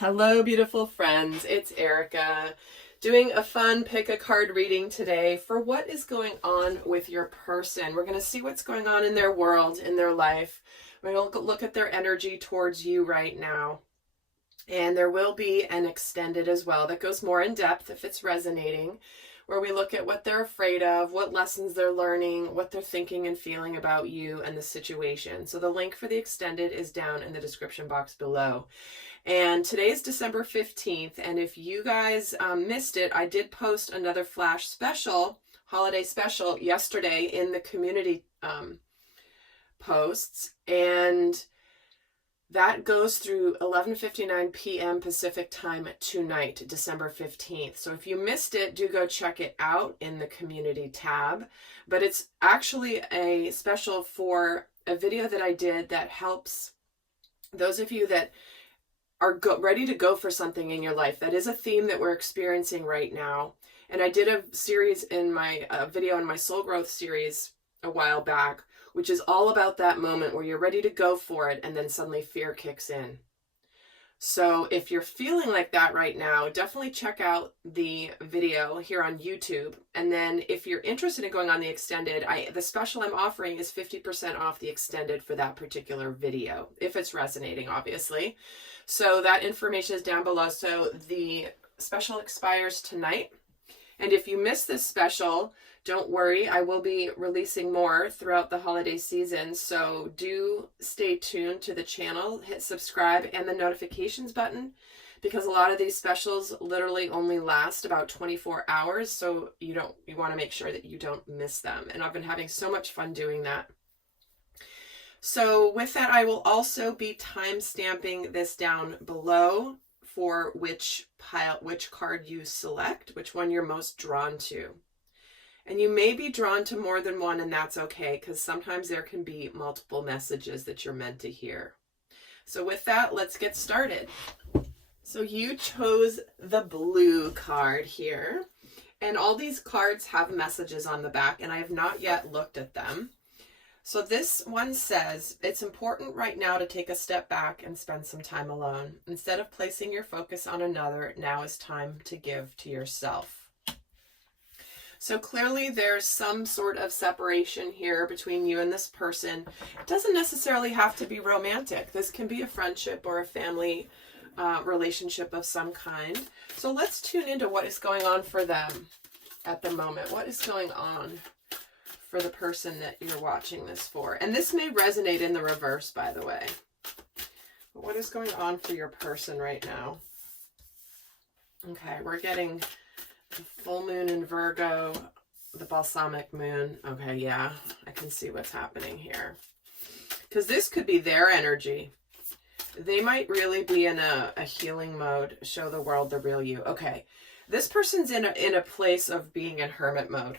Hello, beautiful friends. It's Erika doing a fun pick a card reading today for what is going on with your person. We're going to see what's going on in their world, in their life. We're going to look at their energy towards you right now. And there will be an extended as well that goes more in depth if it's resonating, where we look at what they're afraid of, what lessons they're learning, what they're thinking and feeling about you and the situation. So the link for the extended is down in the description box below. And today is December 15th, and if you guys missed it, I did post another flash special, holiday special, yesterday in the community posts, and that goes through 11:59 p.m. Pacific time tonight, December 15th. So if you missed it, do go check it out in the community tab. But it's actually a special for a video that I did that helps those of you that are ready to go for something in your life. That is a theme that we're experiencing right now. And I did a series in my video in my soul growth series a while back, which is all about that moment where you're ready to go for it and then suddenly fear kicks in. So if you're feeling like that right now, definitely check out the video here on YouTube. And then if you're interested in going on the extended, the special I'm offering is 50% off the extended for that particular video, if it's resonating, obviously. So that information is down below. So the special expires tonight. And if you miss this special, don't worry, I will be releasing more throughout the holiday season. So do stay tuned to the channel, hit subscribe and the notifications button, because a lot of these specials literally only last about 24 hours. So you want to make sure that you don't miss them. And I've been having so much fun doing that. So with that, I will also be time stamping this down below for which card you select, which one you're most drawn to. And you may be drawn to more than one, and that's okay, because sometimes there can be multiple messages that you're meant to hear. So with that, let's get started. So you chose the blue card here, and all these cards have messages on the back, and I have not yet looked at them. So this one says, it's important right now to take a step back and spend some time alone. Instead of placing your focus on another, now is time to give to yourself. So clearly there's some sort of separation here between you and this person. It doesn't necessarily have to be romantic. This can be a friendship or a family relationship of some kind. So let's tune into what is going on for them at the moment. What is going on for the person that you're watching this for? And this may resonate in the reverse, by the way. But what is going on for your person right now? Okay, we're getting the full moon in Virgo, the balsamic moon. Okay, yeah, I can see what's happening here. Because this could be their energy. They might really be in a healing mode, show the world the real you. Okay, this person's in a place of being in hermit mode.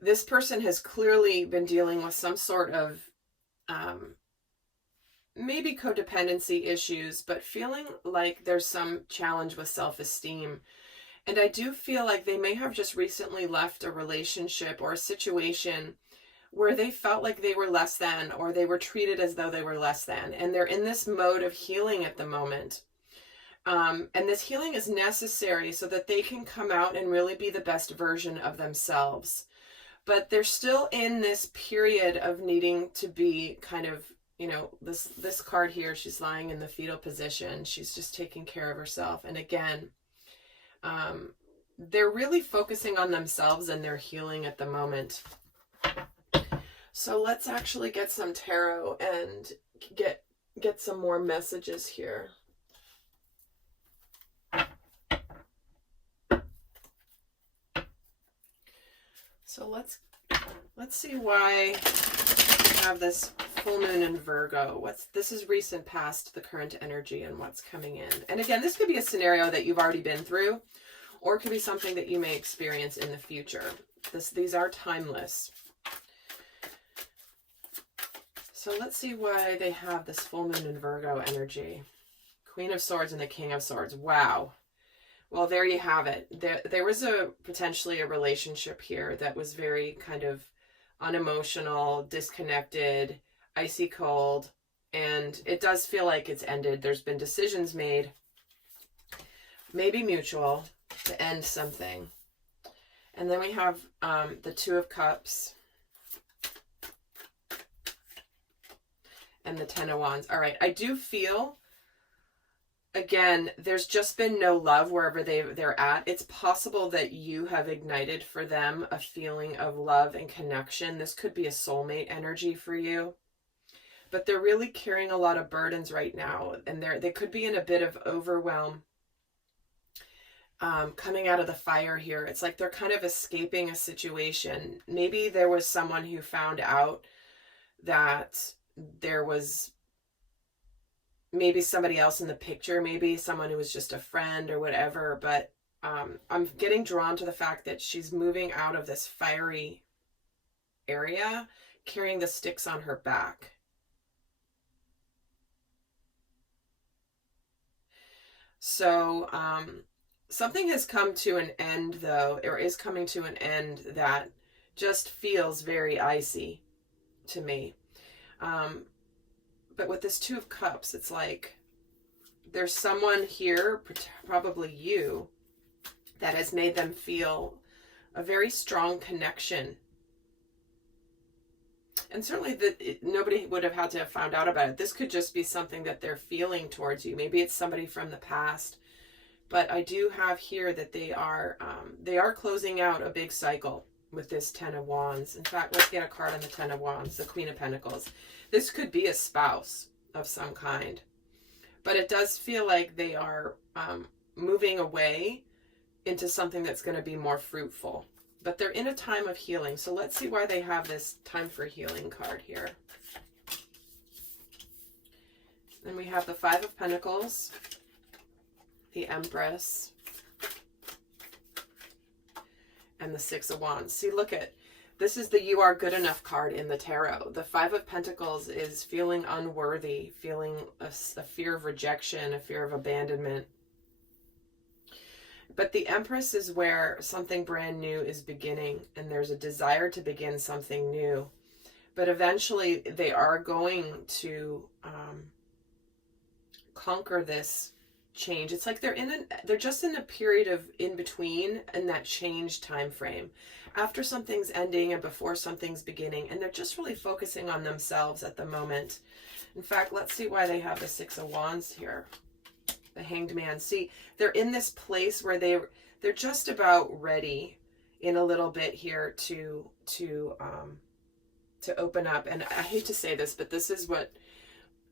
This person has clearly been dealing with some sort of maybe codependency issues, but feeling like there's some challenge with self-esteem. And I do feel like they may have just recently left a relationship or a situation where they felt like they were less than, or they were treated as though they were less than. And they're in this mode of healing at the moment. And this healing is necessary so that they can come out and really be the best version of themselves. But they're still in this period of needing to be kind of, you know, this card here, she's lying in the fetal position. She's just taking care of herself. And again, they're really focusing on themselves and their healing at the moment. So let's actually get some tarot and get some more messages here. So let's see why we have this full moon in Virgo. This is recent past, the current energy, and what's coming in. And again, this could be a scenario that you've already been through, or it could be something that you may experience in the future. These are timeless. So let's see why they have this full moon in Virgo energy. Queen of Swords and the King of Swords. Wow. Well, there you have it. There was potentially a relationship here that was very kind of unemotional, disconnected, icy cold, And it does feel like it's ended. There's been decisions made, maybe mutual, to end something. And then we have the Two of Cups and the Ten of Wands. All right, I do feel, again, there's just been no love wherever they're at. It's possible that you have ignited for them a feeling of love and connection. This could be a soulmate energy for you. But they're really carrying a lot of burdens right now. And they could be in a bit of overwhelm coming out of the fire here. It's like they're kind of escaping a situation. Maybe there was someone who found out that there was maybe somebody else in the picture, maybe someone who was just a friend or whatever. But I'm getting drawn to the fact that she's moving out of this fiery area, carrying the sticks on her back. So something has come to an end, though, or is coming to an end that just feels very icy to me. But with this Two of Cups, it's like there's someone here, probably you, that has made them feel a very strong connection. And certainly nobody would have had to have found out about it. This could just be something that they're feeling towards you. Maybe it's somebody from the past. But I do have here that they are closing out a big cycle with this Ten of Wands. In fact, let's get a card on the Ten of Wands, the Queen of Pentacles. This could be a spouse of some kind. But it does feel like they are moving away into something that's going to be more fruitful. But they're in a time of healing. So let's see why they have this time for healing card here. Then we have the Five of Pentacles, the Empress, and the Six of Wands. See, look at, this is the You Are Good Enough card in the tarot. The Five of Pentacles is feeling unworthy, feeling a fear of rejection, a fear of abandonment. But the Empress is where something brand new is beginning, and there's a desire to begin something new. But eventually they are going to conquer this change. It's like they're just in a period of in between in that change time frame. After something's ending and before something's beginning, and they're just really focusing on themselves at the moment. In fact, let's see why they have the Six of Wands here. The Hanged Man. See, they're in this place where they're just about ready in a little bit here to open up. And I hate to say this, but this is what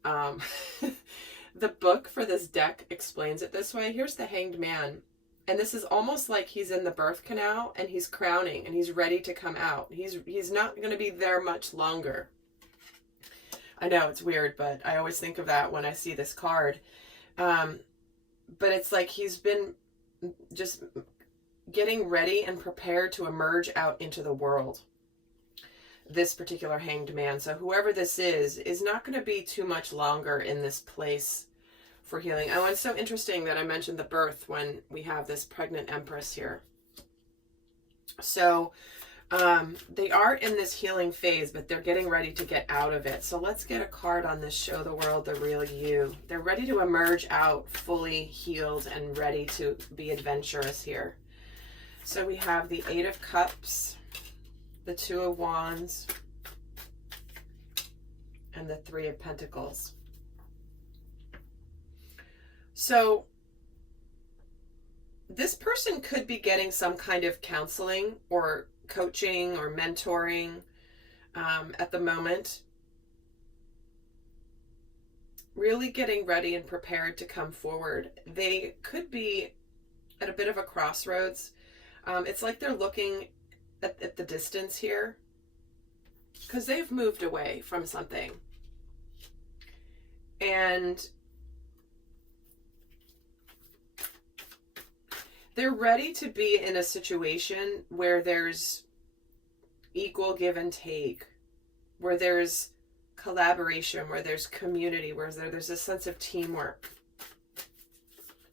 the book for this deck explains it this way. Here's the Hanged Man. And this is almost like he's in the birth canal and he's crowning and he's ready to come out. He's not going to be there much longer. I know it's weird, but I always think of that when I see this card. But it's like he's been just getting ready and prepared to emerge out into the world. This particular Hanged Man. So whoever this is not going to be too much longer in this place for healing. Oh, and it's so interesting that I mentioned the birth when we have this pregnant Empress here. So they are in this healing phase, but they're getting ready to get out of it. So let's get a card on this Show the World the Real You. They're ready to emerge out fully healed and ready to be adventurous here. So we have the Eight of Cups, the Two of Wands, and the Three of Pentacles. So this person could be getting some kind of counseling or coaching or mentoring at the moment. Really getting ready and prepared to come forward. They could be at a bit of a crossroads. It's like they're looking at the distance here because they've moved away from something. And they're ready to be in a situation where there's equal give and take, where there's collaboration, where there's community, where there's a sense of teamwork.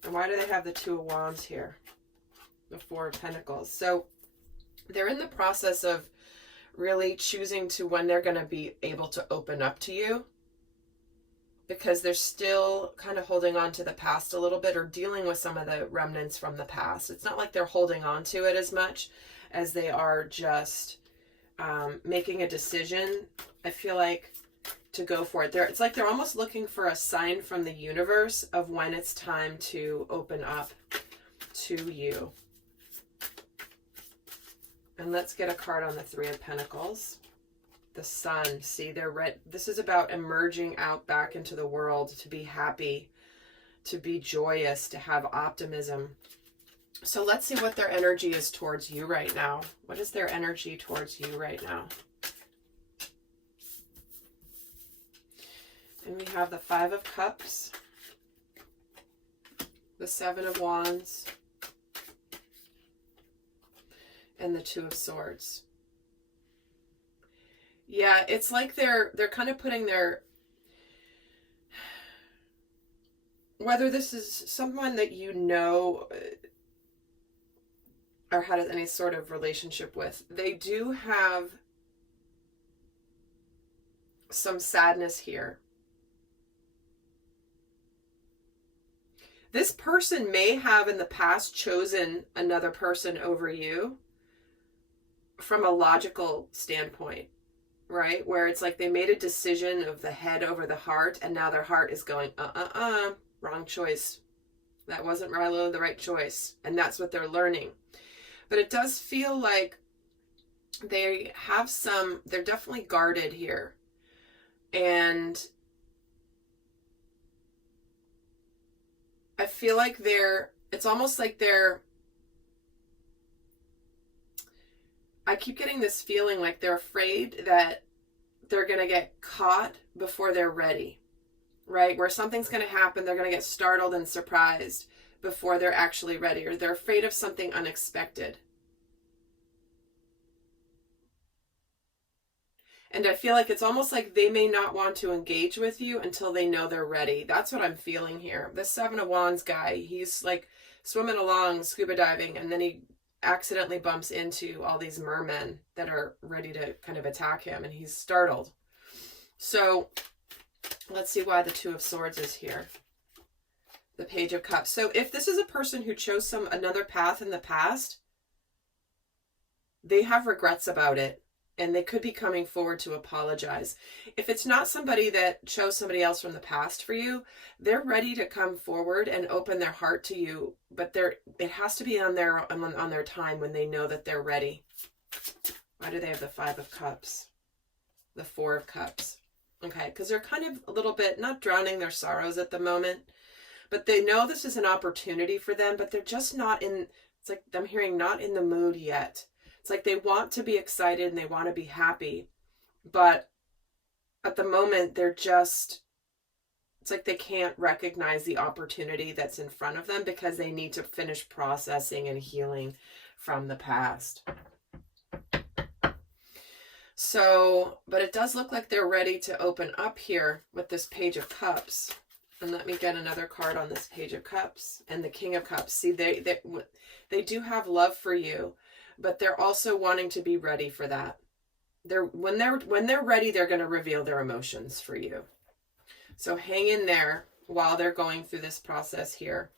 And why do they have the Two of Wands here? The Four of Pentacles. So they're in the process of really choosing to when they're going to be able to open up to you. because they're still kind of holding on to the past a little bit, or dealing with some of the remnants from the past. It's not like they're holding on to it as much as they are just making a decision, I feel like, to go for it. It's like they're almost looking for a sign from the universe of when it's time to open up to you. And let's get a card on the Three of Pentacles. The Sun. See, they're red. This is about emerging out back into the world, to be happy, to be joyous, to have optimism. So let's see what their energy is towards you right now. What is their energy towards you right now? And we have the Five of Cups, the Seven of Wands, and the Two of Swords. Yeah, it's like they're kind of putting their, whether this is someone that you know or had any sort of relationship with, they do have some sadness here. This person may have in the past chosen another person over you from a logical standpoint, right? Where it's like they made a decision of the head over the heart, and now their heart is going, wrong choice. That wasn't really the right choice. And that's what they're learning. But it does feel like they have they're definitely guarded here. And I feel like it's almost like I keep getting this feeling like they're afraid that they're going to get caught before they're ready, right? Where something's going to happen, they're going to get startled and surprised before they're actually ready, or they're afraid of something unexpected. And I feel like it's almost like they may not want to engage with you until they know they're ready. That's what I'm feeling here. The Seven of Wands guy, he's like swimming along, scuba diving, and then he accidentally bumps into all these mermen that are ready to kind of attack him, and he's startled. So let's see why the Two of Swords is here. The Page of Cups. So if this is a person who chose another path in the past, they have regrets about it, and they could be coming forward to apologize. If it's not somebody that chose somebody else from the past for you, they're ready to come forward and open their heart to you, but it has to be on their time, when they know that they're ready. Why do they have the Five of Cups? The Four of Cups. Okay, because they're kind of a little bit, not drowning their sorrows at the moment, but they know this is an opportunity for them, but they're just not in, it's like I'm hearing not in the mood yet. It's like they want to be excited and they want to be happy, but at the moment it's like they can't recognize the opportunity that's in front of them because they need to finish processing and healing from the past. So, but it does look like they're ready to open up here with this Page of Cups. And let me get another card on this Page of Cups and the King of Cups. See, they do have love for you, but they're also wanting to be ready for that. When they're ready, they're going to reveal their emotions for you. So hang in there while they're going through this process here.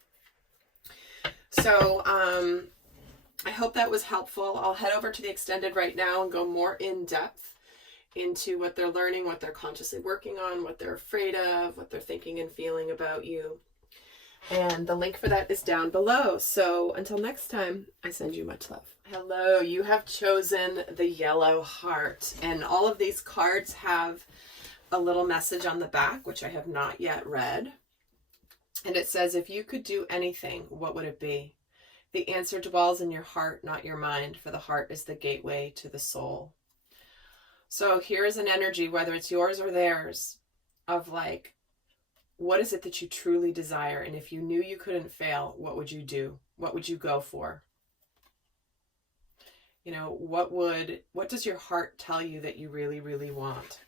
So I hope that was helpful. I'll head over to the extended right now and go more in depth into what they're learning, what they're consciously working on, what they're afraid of, what they're thinking and feeling about you. And the link for that is down below. So until next time, I send you much love. Hello, you have chosen the Yellow Heart. And all of these cards have a little message on the back, which I have not yet read. And it says, if you could do anything, what would it be? The answer dwells in your heart, not your mind, for the heart is the gateway to the soul. So here's an energy, whether it's yours or theirs, of like, what is it that you truly desire? And if you knew you couldn't fail, what would you do? What would you go for? You know, what does your heart tell you that you really, really want?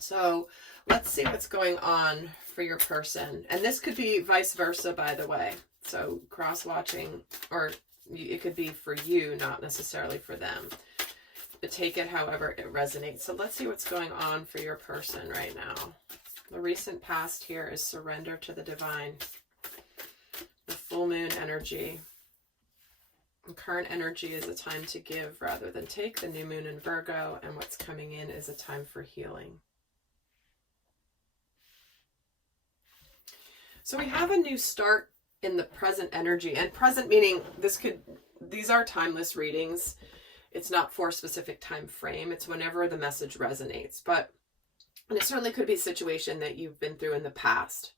So let's see what's going on for your person. And this could be vice versa, by the way. So cross-watching, or it could be for you, not necessarily for them. But take it however it resonates. So let's see what's going on for your person right now. The recent past here is surrender to the divine. The full moon energy. The current energy is a time to give rather than take. The new moon in Virgo, and what's coming in is a time for healing. So we have a new start in the present energy, and present meaning these are timeless readings. It's not for a specific time frame. It's whenever the message resonates. And it certainly could be a situation that you've been through in the past,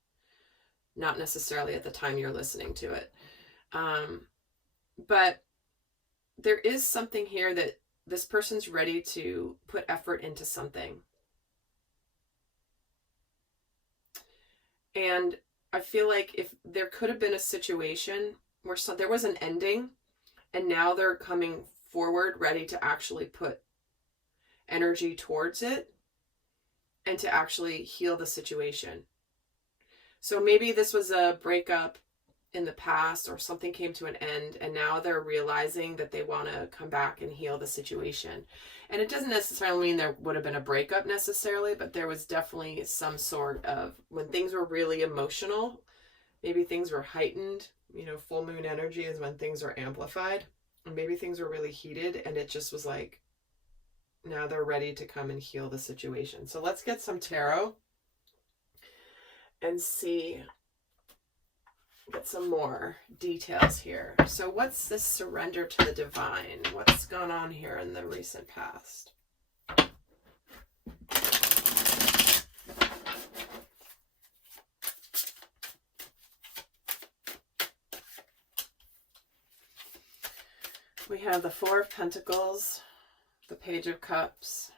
not necessarily at the time you're listening to it. But there is something here that this person's ready to put effort into something. And I feel like if there could have been a situation where there was an ending, and now they're coming forward ready to actually put energy towards it and to actually heal the situation. So maybe this was a breakup in the past, or something came to an end, and now they're realizing that they want to come back and heal the situation. And it doesn't necessarily mean there would have been a breakup necessarily, but there was definitely some sort of, when things were really emotional, maybe things were heightened. You know, full moon energy is when things are amplified, and maybe things were really heated, and it just was like, now they're ready to come and heal the situation. So let's get some tarot and get some more details here. So what's this surrender to the divine? What's gone on here in the recent past? We have the Four of Pentacles, the Page of Cups,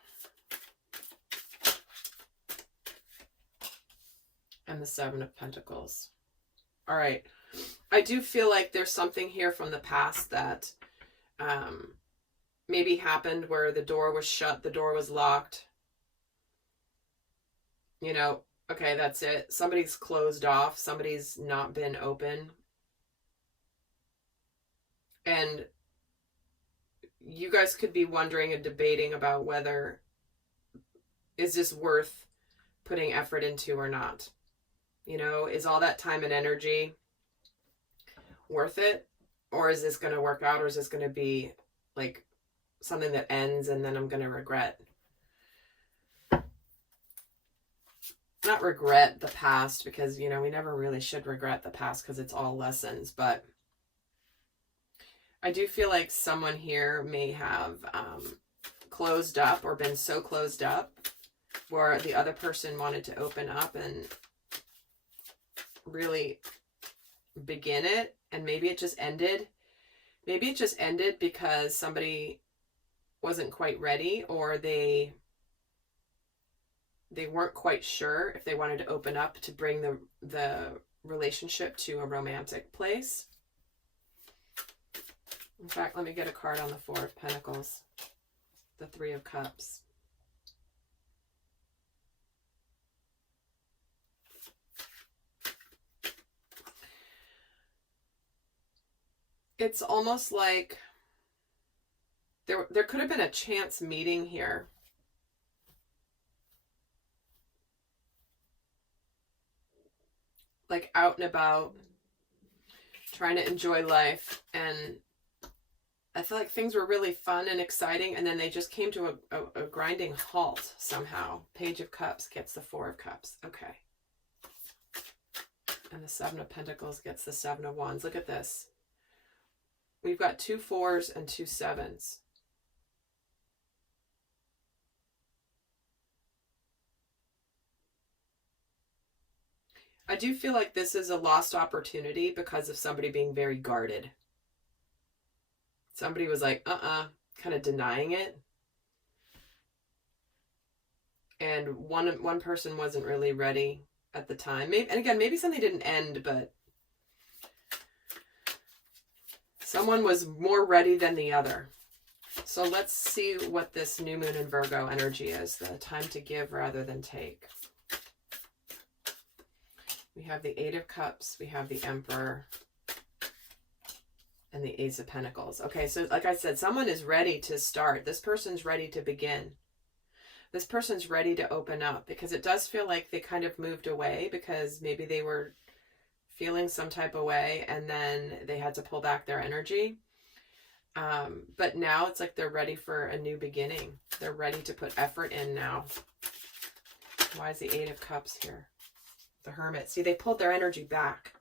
and the Seven of Pentacles. All right. I do feel like there's something here from the past that maybe happened where the door was shut, the door was locked. You know, okay, that's it. Somebody's closed off. Somebody's not been open. And you guys could be wondering and debating about whether, is this worth putting effort into or not? You know, is all that time and energy worth it? Or is this going to work out? Or is this going to be like something that ends and then I'm going to regret? Not regret the past, because, you know, we never really should regret the past because it's all lessons. But I do feel like someone here may have closed up or been so closed up where the other person wanted to open up and really begin it, and maybe it just ended. Maybe it just ended because somebody wasn't quite ready, or they weren't quite sure if they wanted to open up to bring the relationship to a romantic place. In fact, let me get a card on the Four of Pentacles, the Three of Cups. It's almost like there could have been a chance meeting here. Like out and about, trying to enjoy life, and I feel like things were really fun and exciting, and then they just came to a grinding halt somehow. Page of Cups gets the Four of Cups. Okay. And the Seven of Pentacles gets the Seven of Wands. Look at this. We've got 2 4s and 2 7s. I do feel like this is a lost opportunity because of somebody being very guarded. Somebody was like, kind of denying it. And one person wasn't really ready at the time. Maybe, and again, maybe something didn't end, but someone was more ready than the other. So let's see what this new moon in Virgo energy is. The time to give rather than take. We have the Eight of Cups. We have the Emperor. And the Ace of Pentacles. Okay, so like I said, someone is ready to start. This person's ready to begin. This person's ready to open up, because it does feel like they kind of moved away because maybe they were feeling some type of way and then they had to pull back their energy. But now it's like they're ready for a new beginning. They're ready to put effort in now. Why is the Eight of Cups here? The Hermit. See, they pulled their energy back.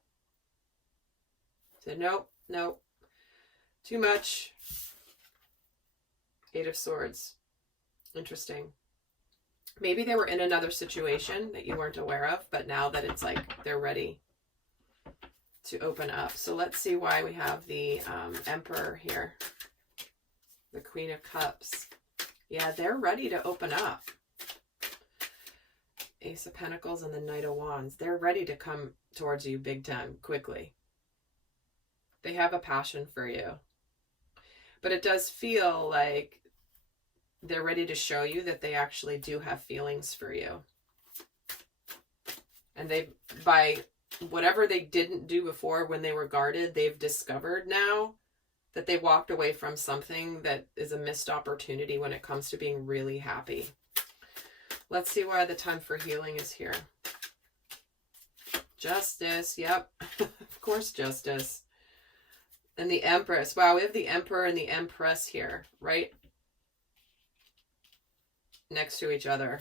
Said, nope, nope. Too much. Eight of Swords. Interesting. Maybe they were in another situation that you weren't aware of, but now that it's like they're ready to open up. So let's see why we have the Emperor here. The Queen of Cups. Yeah, they're ready to open up. Ace of Pentacles and the Knight of Wands. They're ready to come towards you big time, quickly. They have a passion for you. But it does feel like they're ready to show you that they actually do have feelings for you. And they, by whatever they didn't do before when they were guarded, they've discovered now that they walked away from something that is a missed opportunity when it comes to being really happy. Let's see why the time for healing is here. Justice. Yep. Of course, justice. And the Empress. Wow, we have the Emperor and the Empress here, right? Next to each other.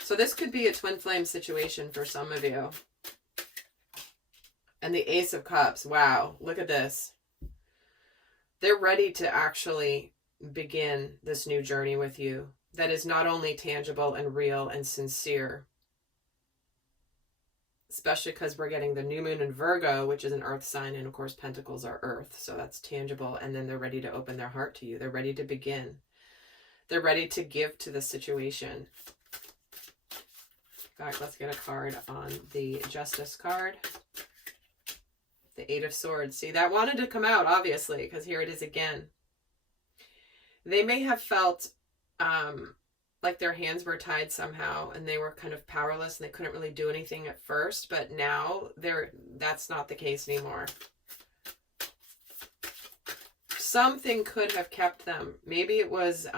So this could be a twin flame situation for some of you. And the Ace of Cups. Wow, look at this. They're ready to actually begin this new journey with you that is not only tangible and real and sincere, especially because we're getting the new moon in Virgo, which is an earth sign, and of course pentacles are earth, so that's tangible. And then they're ready to open their heart to you. They're ready to begin. They're ready to give to the situation. In fact, let's get a card on the Justice card. The Eight of Swords. See, that wanted to come out, obviously, because here it is again. They may have felt like their hands were tied somehow and they were kind of powerless and they couldn't really do anything at first, but now that's not the case anymore. Something could have kept them. Maybe it was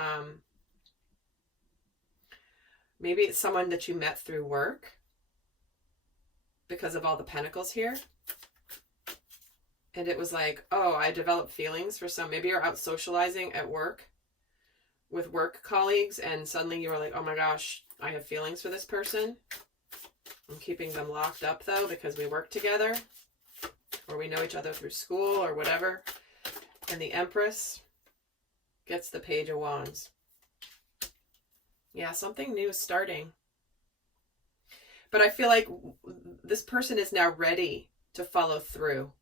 maybe it's someone that you met through work because of all the pentacles here. And it was like, oh, I developed feelings for some. Maybe you're out socializing at work with work colleagues and suddenly you were like, oh my gosh, I have feelings for this person. I'm keeping them locked up though because we work together or we know each other through school or whatever. And the Empress gets the Page of Wands. Yeah, something new is starting. But I feel like this person is now ready to follow through.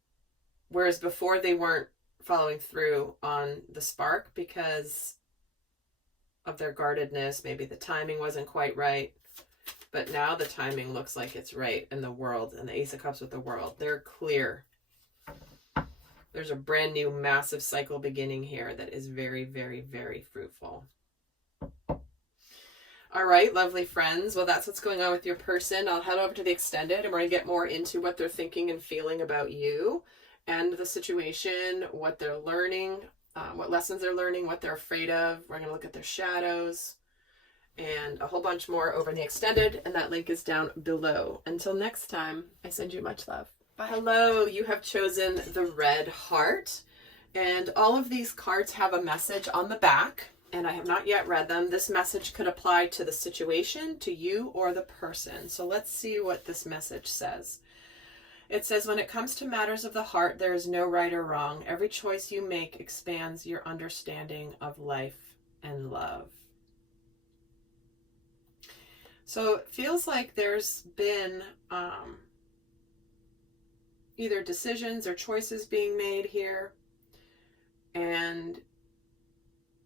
Whereas before they weren't following through on the spark because of their guardedness. Maybe the timing wasn't quite right. But now the timing looks like it's right in the world. And the Ace of Cups with the World. They're clear. There's a brand new massive cycle beginning here that is very, very, very fruitful. All right, lovely friends. Well, that's what's going on with your person. I'll head over to the extended and we're going to get more into what they're thinking and feeling about you and the situation, what they're learning, what lessons they're learning, what they're afraid of. We're going to look at their shadows and a whole bunch more over in the extended, and that link is down below. Until next time, I send you much love. Bye. Hello, you have chosen the Red Heart, and all of these cards have a message on the back, and I have not yet read them. This message could apply to the situation, to you, or the person. So let's see what this message says. It says, when it comes to matters of the heart, there is no right or wrong. Every choice you make expands your understanding of life and love. So it feels like there's been either decisions or choices being made here. And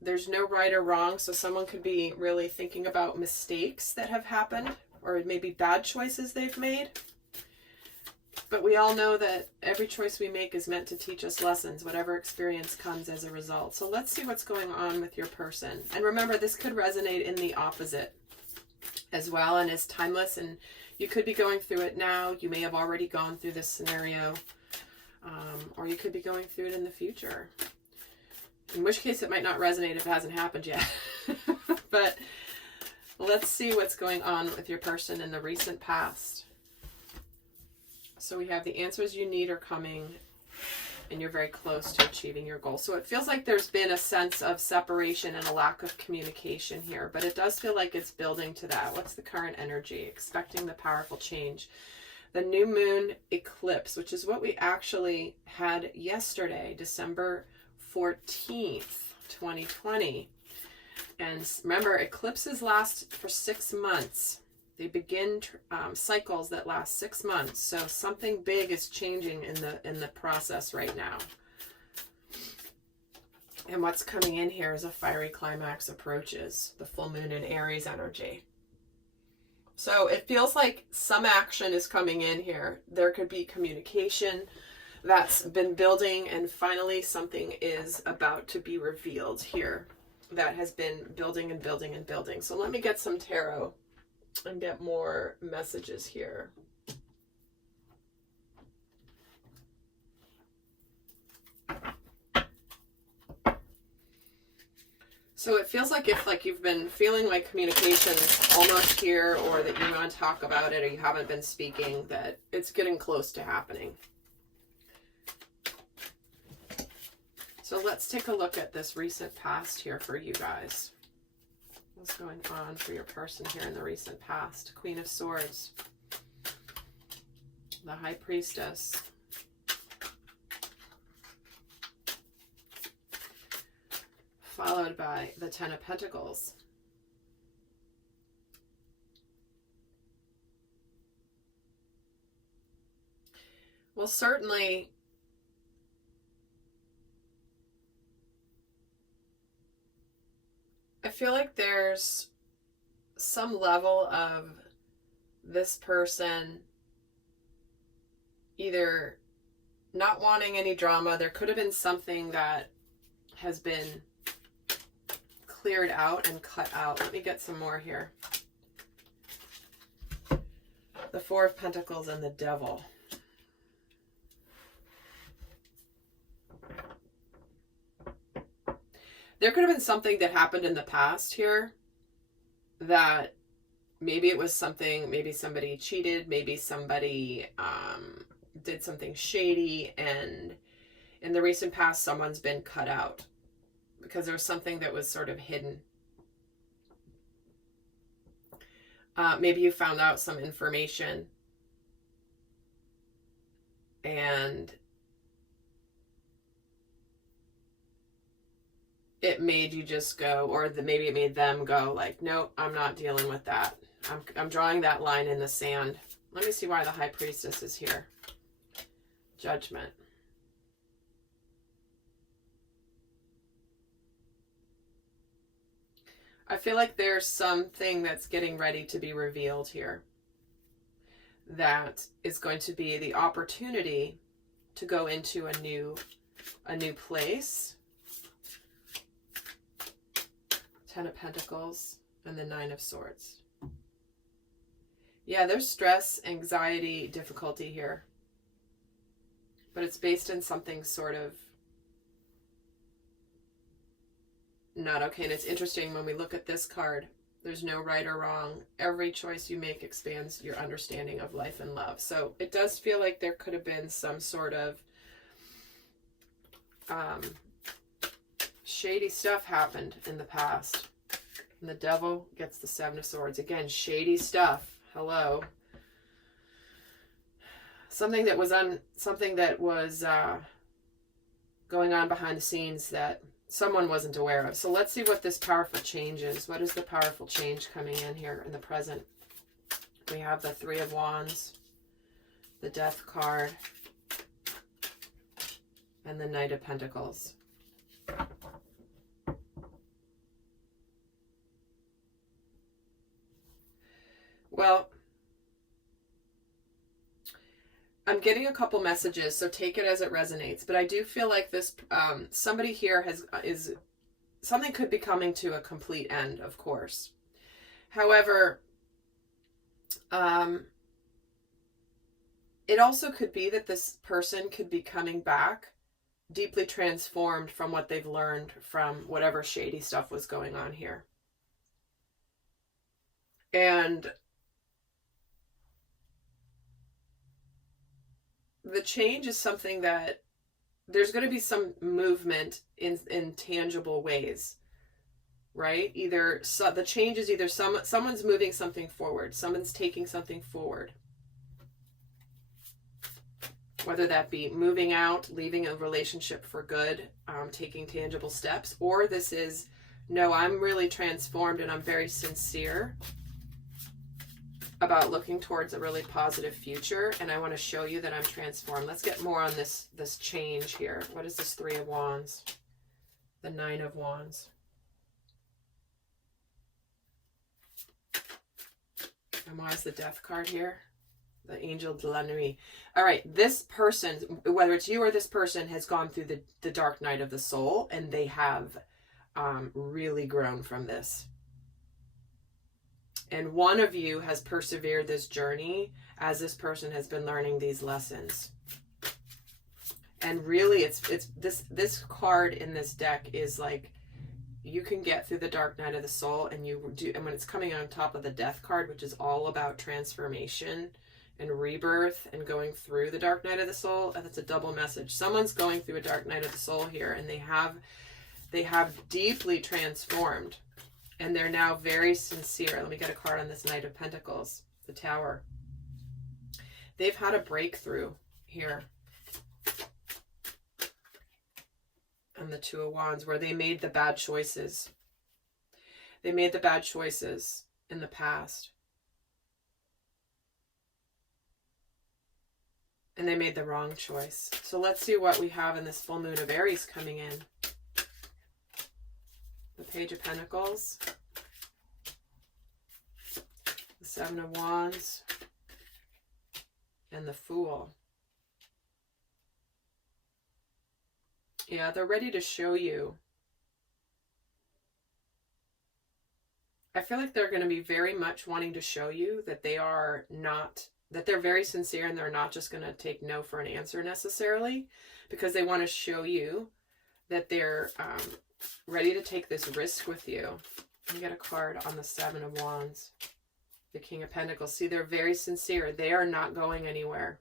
there's no right or wrong. So someone could be really thinking about mistakes that have happened or maybe bad choices they've made. But we all know that every choice we make is meant to teach us lessons, whatever experience comes as a result. So let's see what's going on with your person. And remember, this could resonate in the opposite as well and is timeless. And you could be going through it now. You may have already gone through this scenario. Or you could be going through it in the future. In which case it might not resonate if it hasn't happened yet. But Let's see what's going on with your person in the recent past. So we have the answers you need are coming, and you're very close to achieving your goal. So it feels like there's been a sense of separation and a lack of communication here, but it does feel like it's building to that. What's the current energy? Expecting the powerful change. The new moon eclipse, which is what we actually had yesterday, December 14th, 2020. And remember, eclipses last for 6 months. They begin cycles that last 6 months. So something big is changing in the process right now. And what's coming in here is a fiery climax approaches, the full moon in Aries energy. So it feels like some action is coming in here. There could be communication that's been building, and finally something is about to be revealed here that has been building and building and building. So let me get some tarot and get more messages here. So it feels like if you've been feeling like communication's almost here, or that you want to talk about it, or you haven't been speaking, that it's getting close to happening. So let's take a look at this recent past here for you guys. What's going on for your person here in the recent past? Queen of Swords, the High Priestess, followed by the Ten of Pentacles. Well, certainly I feel like there's some level of this person either not wanting any drama. There could have been something that has been cleared out and cut out. Let me get some more here. The Four of Pentacles and the Devil. There could have been something that happened in the past here that maybe it was something, maybe somebody cheated, maybe somebody did something shady, and in the recent past someone's been cut out because there was something that was sort of hidden. Maybe you found out some information and it made you just go, or maybe it made them go like, no, I'm not dealing with that. I'm drawing that line in the sand. Let me see why the High Priestess is here. Judgment. I feel like there's something that's getting ready to be revealed here that is going to be the opportunity to go into a new place. Ten of Pentacles and the Nine of Swords. Yeah, there's stress, anxiety, difficulty here. But it's based in something sort of not okay. And it's interesting when we look at this card, there's no right or wrong. Every choice you make expands your understanding of life and love. So it does feel like there could have been some sort of shady stuff happened in the past. And the Devil gets the Seven of Swords. Again, shady stuff. Hello. Something that was going on behind the scenes that someone wasn't aware of. So let's see what this powerful change is. What is the powerful change coming in here in the present? We have the Three of Wands, the Death card, and the Knight of Pentacles. Well, I'm getting a couple messages, so take it as it resonates. But I do feel like this somebody here is something could be coming to a complete end, of course. However, it also could be that this person could be coming back deeply transformed from what they've learned from whatever shady stuff was going on here. And the change is something that there's going to be some movement in tangible ways, right? Either the change is either someone's moving something forward, someone's taking something forward, whether that be moving out, leaving a relationship for good, taking tangible steps, or this is, no, I'm really transformed and I'm very sincere about looking towards a really positive future, and I want to show you that I'm transformed. Let's get more on this change here. What is this Three of Wands? The Nine of Wands. And why is the Death card here? The Angel de la Nuit. All right, this person, whether it's you or this person, has gone through the dark night of the soul, and they have really grown from this. And one of you has persevered this journey as this person has been learning these lessons. And really, it's this card in this deck is like, you can get through the dark night of the soul, and when it's coming on top of the Death card, which is all about transformation and rebirth and going through the dark night of the soul, and it's a double message. Someone's going through a dark night of the soul here, and they have deeply transformed. And they're now very sincere. Let me get a card on this Knight of Pentacles, the Tower. They've had a breakthrough here. And the Two of Wands, where they made the bad choices. They made the bad choices in the past. And they made the wrong choice. So let's see what we have in this full moon of Aries coming in. The Page of Pentacles, the Seven of Wands, and the Fool. Yeah, they're ready to show you. I feel like they're going to be very much wanting to show you that they are not, that they're very sincere, and they're not just going to take no for an answer necessarily, because they want to show you that they're ready to take this risk with you. Let me get a card on the Seven of Wands, the King of Pentacles. See, they're very sincere. They are not going anywhere.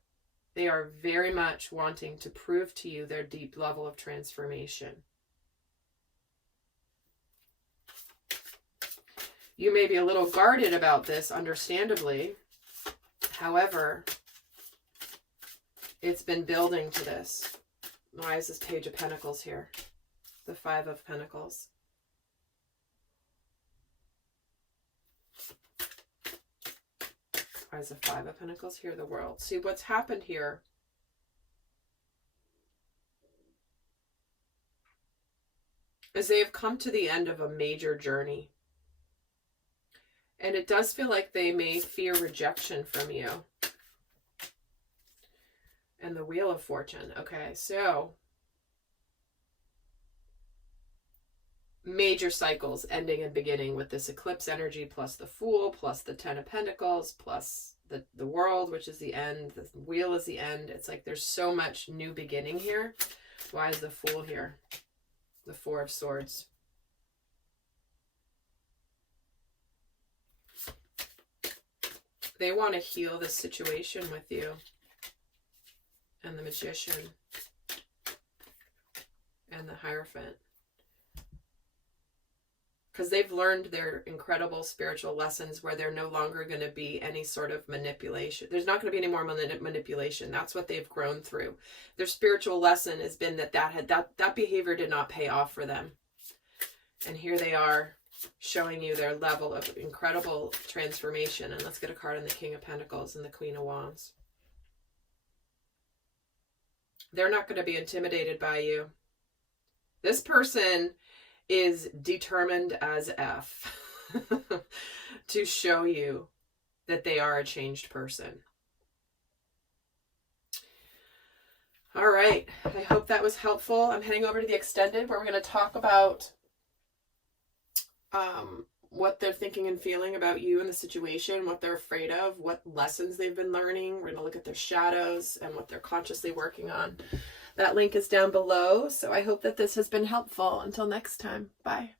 They are very much wanting to prove to you their deep level of transformation. You may be a little guarded about this, understandably. However, it's been building to this. Why is this Page of Pentacles here? The Five of Pentacles. Why is the Five of Pentacles here? The World. See, what's happened here is they have come to the end of a major journey. And it does feel like they may fear rejection from you. And the Wheel of Fortune. Okay, so major cycles ending and beginning with this eclipse energy, plus the Fool, plus the Ten of Pentacles, plus the World, which is the end. The Wheel is the end. It's like there's so much new beginning here. Why is the Fool here? The Four of Swords. They want to heal this situation with you. And the Magician. And the Hierophant. Because they've learned their incredible spiritual lessons where they're no longer going to be any sort of manipulation. There's not going to be any more manipulation. That's what they've grown through. Their spiritual lesson has been that behavior did not pay off for them. And here they are showing you their level of incredible transformation. And let's get a card on the King of Pentacles and the Queen of Wands. They're not going to be intimidated by you. This person is determined as F to show you that they are a changed person. All right. I hope that was helpful. I'm heading over to the extended where we're going to talk about what they're thinking and feeling about you and the situation, what they're afraid of, what lessons they've been learning. We're going to look at their shadows and what they're consciously working on. That link is down below. So I hope that this has been helpful. Until next time. Bye.